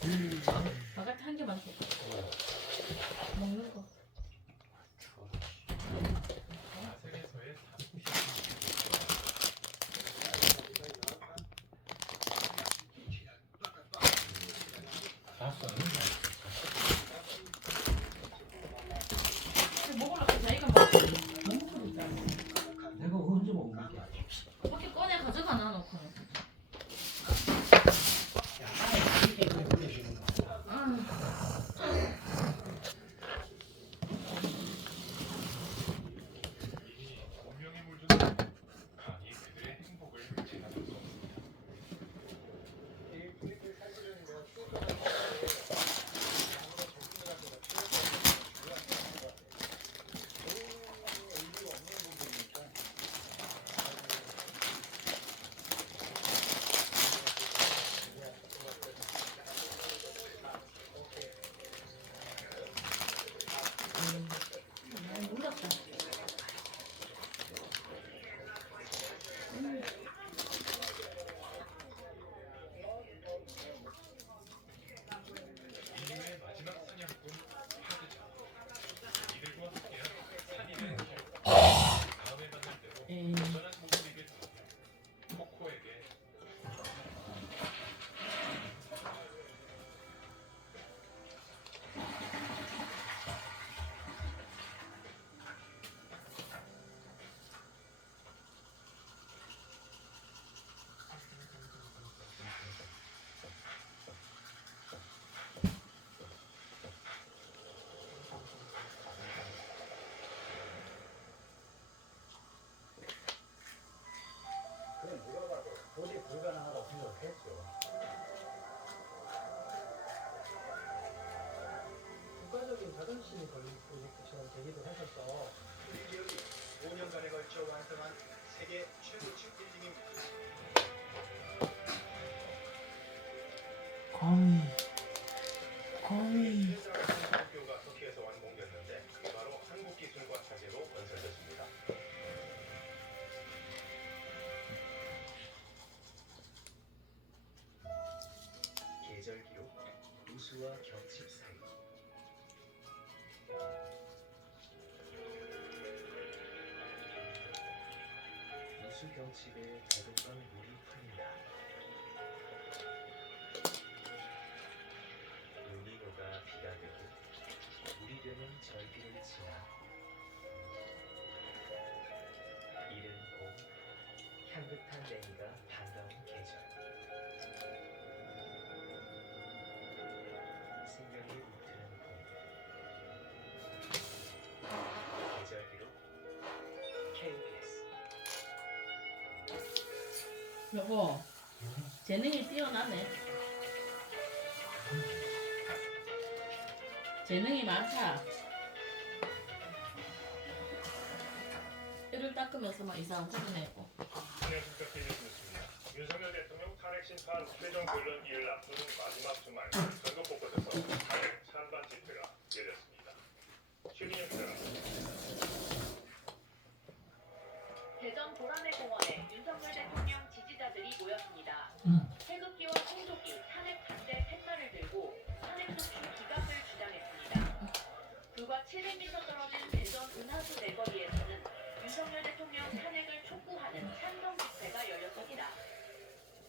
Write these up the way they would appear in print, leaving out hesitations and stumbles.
바깥에 한 개만 줘. 먹는 거. 야생에서의 먹으려고 자기가 먹는 거니까. 내가 언제 먹는 거야? 밖에 꺼내 가져가 놔놓고. 운명에 물드는 강이 그들의 행복을 제한할 수 없습니다. 몰랐다. 인류의 마지막 사냥꾼 하드자. 이들과 함께한 산인의 기록. 다음에 만날 때도 여전한 모습이길 바랍니다. 코코에게 그럼 누가 봐도 도저히 불가능하다고 생각을 했죠. 국가적인 자존심이 걸린 프로젝트처럼 되기도 했었어. 이 지역이 5년간에 걸쳐 완성한 세계 최고층 빌딩입니다. 거미. 학교가 터키에서 완공됐는데 그게 바로 한국 기술과 자재로 건설됐습니다. 계절 기록, 우수와 겹칩 사이. 우수 경칩에 더듬던 물이 풀린다. 눈이 녹아 비가 되고 물이 되는 절기를 지나 이른 봄 향긋한 냉이가 반가운 계절. 생명이 웃트는 봄. 계절 기록 KBS. 여보, 재능이 뛰어나네. 재능이 많다. 이를 닦으면서 막 이상한 소리 내고. 안녕하십니까, KBS입니다. 윤석열 대통령 탄핵 심판 최종 결론기를 앞두는 마지막 주말 전국 곳곳에서 탄핵 찬반 집회가 열렸습니다. 최민영 기자가 대전 보라매 공원에 윤석열 대통령 지지자들이 모였습니다. 태극기와 총조기, 탄핵 반대 팻말을 들고 탄핵 소추 기각을 주장했습니다. 불과 700m 떨어진 대전 은하수 내거리에서는 윤석열 대통령 탄핵을 촉구하는 찬성 집회가 열렸습니다.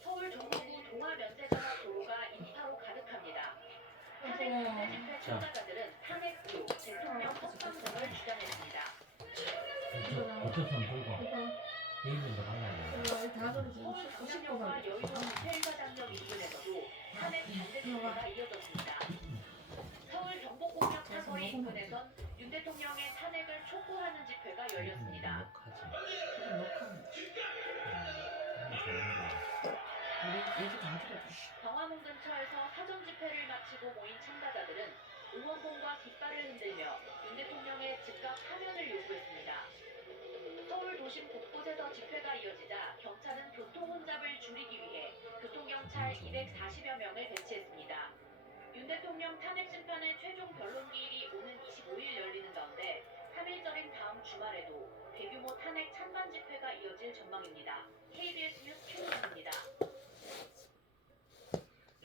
서울 종로구 동아면세점 도로가 인파로 가득합니다. 탄핵 반대 집회 참가자들은 탄핵 의혹, 대통령 석방 등을 주장했습니다. 어쩌선 보고 개인들도 만나야 돼. 다들 지금 서울 씻고 싶고 강남역과 여의도 디테일과장역 인근에서도 탄핵 반대 집회가 이어졌습니다. 서울 경복궁역 사거리 인근에선 윤 대통령의 탄핵을 촉구하는 집회가 열렸습니다. 우리 얘기 다 들었다. 광화문 근처에서 사전 집회를 마치고 모인 참가자들은 응원봉과 깃발을 흔들며 윤 대통령의 즉각 파면을 요구했습니다. 서울 도심 곳곳에서 집회가 이어지자 경찰은 교통 혼잡을 줄이기 위해 교통경찰 240여 명을 배치했습니다. 윤 대통령 탄핵 심판의 최종 변론기일이 오는 25일 열리는 가운데 3일절인 다음 주말에도 대규모 탄핵 찬반 집회가 이어질 전망입니다. KBS 뉴스 최민정입니다.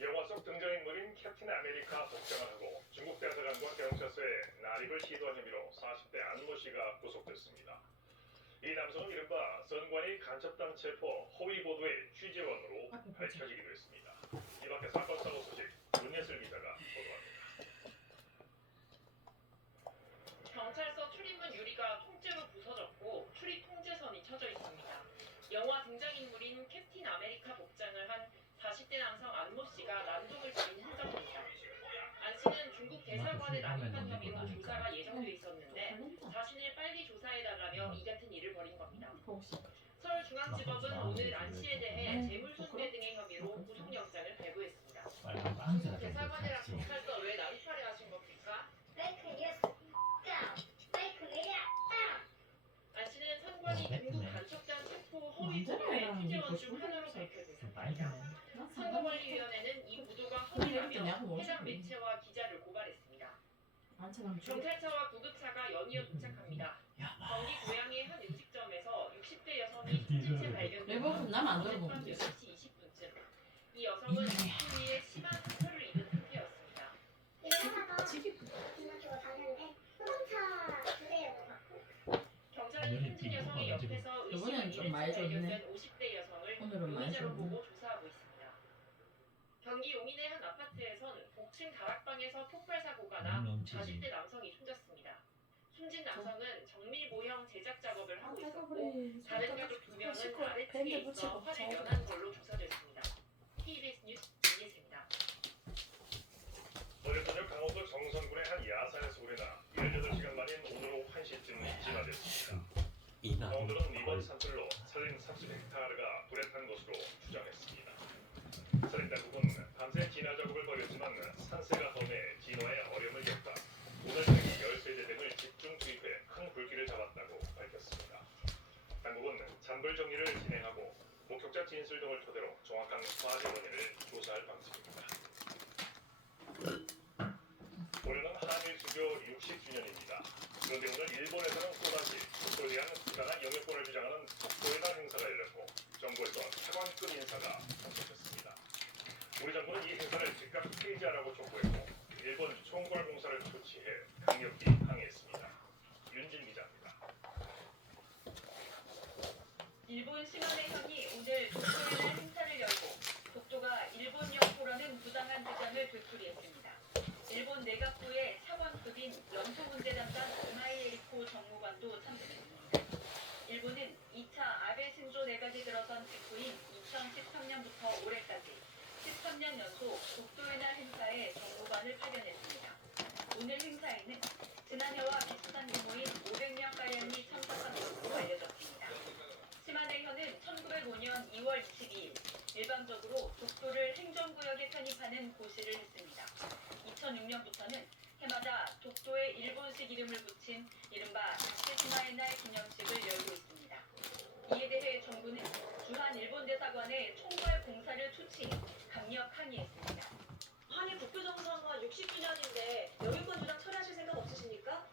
영화 속 등장인물인 캡틴 캡틴 아메리카 복장을 하고 중국 대사관과 경찰서에 난입을 시도한 혐의로 40대 안모 씨가 구속됐습니다. 이 남성은 이른바 선관위 간첩당 체포 허위 보도의 취재원으로 밝혀지기도 했습니다. 이 밖에 사건 사고 소식 문예슬 기자가 보도합니다. 경찰서 출입문 유리가 통째로 부서졌고 출입 통제선이 쳐져 있습니다. 영화 등장인물인 캡틴 아메리카 복장을 한 40대 남성 안모 씨가 난동을 부린 흔적입니다. 안 씨는 중국 대사관에 난입한 혐의로 조사가 예정돼 있었는데 자신을 빨리 조사해달라며 이 같은 일을 벌인 겁니다. 서울중앙지법은 오늘 안 씨에 대해 재물손괴 등의 혐의로 구속영장을 발부했습니다. 중국 대사관이랑 경찰서 왜 난입하려 하신 겁니까? 안 씨는 선관위 중국 간첩단 체포 허위 보도의 취재원 중 하나로 밝혀졌습니다. 선거관리위원회는 이 보도가 허위라며 해당 매체와 기자를 고발했습니다. 경찰차와 구급차가 연이어 도착합니다. 경기 고양의 한 음식점에서 60대 여성이 숨진 채 외국은 나만 안 발견됐고 들어보면 어젯밤 8시 20분쯤 이 여성은 그 위에 심한 상처를 입은 상태였습니다. 경찰은 숨진 여성의 옆에서 이번에는 좀 많이 의심을 줬네. 발견된 50대 여성을 오늘은 많이 용의자로 줬네. 보고 조사하고 있습니다. 경기 용인의 한 아파트에선 복층 다락방에서 폭발 사고가 나 40대 남성이 숨졌습니다. 숨진 남성은 정밀 모형 제작 작업을 하고 있었고 다른 가족 2명은 아래층에 있어 화를 면한 걸로 조사됐습니다. KBS 뉴스 이예슬입니다. 어제 저녁 강원도 정선군의 한 야산에서 우려나 18시간 만인 오늘 오후 1시쯤 진화됐습니다. 강원도는 이번 산불로 살인 30헥타르가 불에 탄 것으로 추정했습니다. 살인 당국은 밤새 진화 작업을 벌였지만 산세가 험해 진화에 어려움을 겪다 오늘 등이 열세대 등을 집중 투입해 큰 불길을 잡았다고 밝혔습니다. 당국은 잔불 정리를 진행하고 목격자 진술 등을 토대로 정확한 화재 원인을 조사할 방침입니다. 올해는 한일 수교 60주년입니다. 그런데 오늘 일본에서는 또다시 독도에 대한 부당한 영유권을 주장하는 독도의 날 행사가 열렸고 정부에서 차관급 인사가 참석했습니다. 우리 정부는 이 행사를 즉각 폐지하라고 촉구했고 일본 총괄공사를 조치해 강력히 항의했습니다. 윤진 기자입니다. 일본 시마네현이 오늘 독도의 날 행사를 열고 독도가 일본 영토라는 부당한 주장을 되풀이했습니다. 일본 내각부의 차관급인 연토문제 담당 이마이 에리코 정무관도 참석했습니다. 일본은 2차 아베 신조 내각이 들어선 직후인 2013년부터 올해까지 13년 연속 독도의 날 행사에 정무관을 파견했습니다. 오늘 행사에는 지난해와 비슷한 규모인 500명가량이 참석한 것으로 알려졌습니다. 시마네현은 1905년 2월 22일 일방적으로 독도를 행정구역에 편입하는 고시를 했습니다. 2006년부터는 해마다 독도에 일본식 이름을 붙인 이른바 다케시마의 날 기념식을 열고 있습니다. 이에 대해 정부는 주한 일본 대사관의 총괄 공사를 초치해 강력 항의했습니다. 한일 국교 정상화 60주년인데 영유권 주장 처리하실 생각 없으십니까?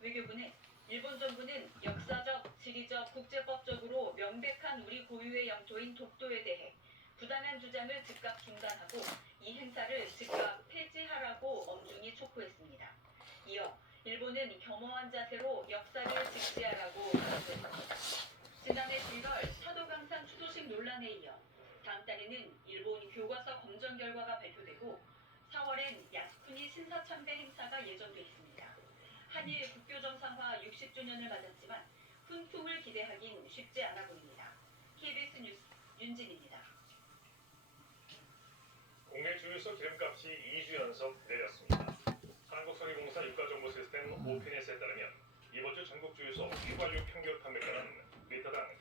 외교부는 일본 정부는 역사적, 지리적, 국제법적으로 명백한 우리 고유의 영토인 독도에 대해 부당한 주장을 즉각 중단하고 이 행사를 즉각 폐지하라고 엄중히 촉구했습니다. 이어 일본은 겸허한 자세로 역사를 직시하라고 강조했습니다. 지난해 7월 사도강산 추도식 논란에 이어 다음 달에는 일본 교과서 검정 결과가 발표되고 4월엔 야스쿠니 신사참배 행사가 예정돼 있습니다. 한일 국교 정상화 60주년을 맞았지만 훈풍을 기대하긴 쉽지 않아 보입니다. KBS 뉴스 윤진입니다. 국내 주유소 기름값이 2주 연속 내렸습니다. 한국석유공사 유가정보 시스템 OPNS에 따르면 이번 주 전국 주유소 휘발유 평균 판매가는 리터당